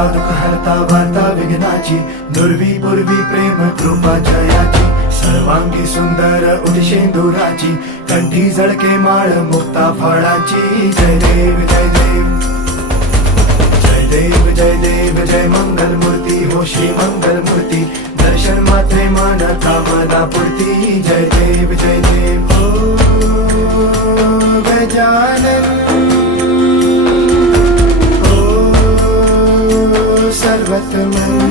हरता दुःख हरता वार्ता विघ्नाची, दुर्वी पूर्वी प्रेम कृपा जयाची, सर्वांगी सुंदर उदिशेंदुराची, कंठी झळके माळ मुक्ता फळाची. जय देव जय देव जय देव जय देव जय मंगल मूर्ती हो श्री मंगल मूर्ती, दर्शन मात्रे मन कामना पूर्ती. जय देव जय देव हो गजानन हो सर्वतमन.